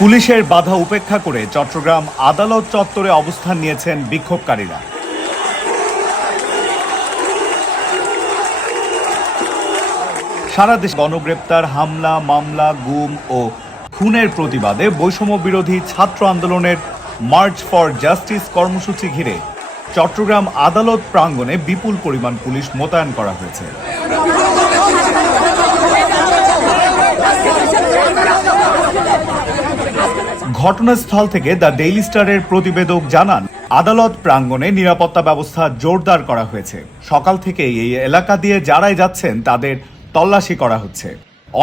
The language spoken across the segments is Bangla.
পুলিশের বাধা উপেক্ষা করে চট্টগ্রাম আদালত চত্বরে অবস্থান নিয়েছেন বিক্ষোভকারীরা। সারা দেশে গণগ্রেপ্তার, হামলা, মামলা, গুম ও খুনের প্রতিবাদে বৈষম্য বিরোধী ছাত্র আন্দোলনের মার্চ ফর জাস্টিস কর্মসূচি ঘিরে চট্টগ্রাম আদালত প্রাঙ্গণে বিপুল পরিমাণ পুলিশ মোতায়েন করা হয়েছে। ঘটনাস্থল থেকে দ্য ডেইলি স্টারের প্রতিবেদক জানান, আদালত প্রাঙ্গণে নিরাপত্তা ব্যবস্থা জোরদার করা হয়েছে। সকাল থেকে এই এলাকা দিয়ে যারাই যাচ্ছেন তাদের তল্লাশি করা হচ্ছে।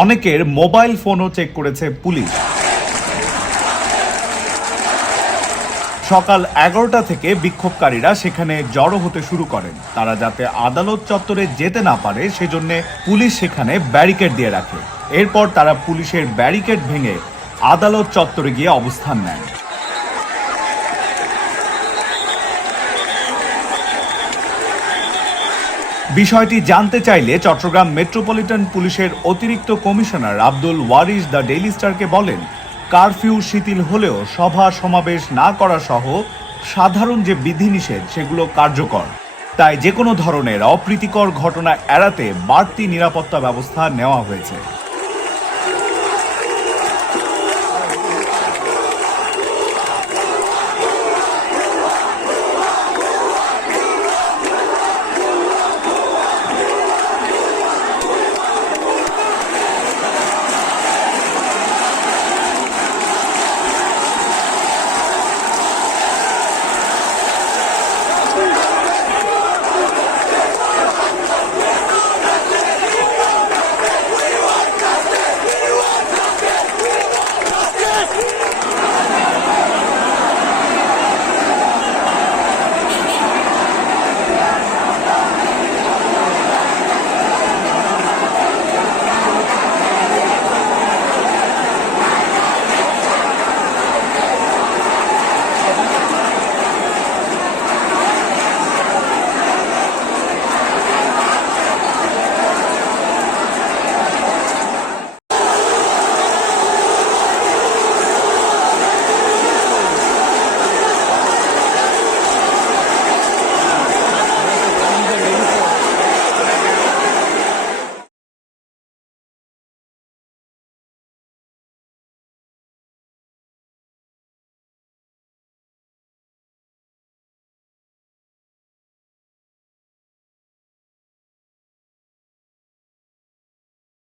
অনেকের মোবাইল ফোনও চেক করেছে পুলিশ। সকাল 11টা থেকে বিক্ষোভকারীরা সেখানে জড়ো হতে শুরু করেন। তারা যাতে আদালত চত্বরে যেতে না পারে সেজন্য পুলিশ সেখানে ব্যারিকেড দিয়ে রাখে। এরপর তারা পুলিশের ব্যারিকেড ভেঙে আদালত চত্বরে গিয়ে অবস্থান নেন। বিষয়টি জানতে চাইলে চট্টগ্রাম মেট্রোপলিটন পুলিশের অতিরিক্ত commissioner Abdul Warsi the daily স্টারকে বলেন, কারফিউ শিথিল হলেও সভা সমাবেশ না করা সহ সাধারণ যে বিধিনিষেধ সেগুলো কার্যকর। তাই যে কোনো ধরনের অপ্রীতিকর ঘটনা এড়াতে বাড়তি নিরাপত্তা ব্যবস্থা নেওয়া হয়েছে।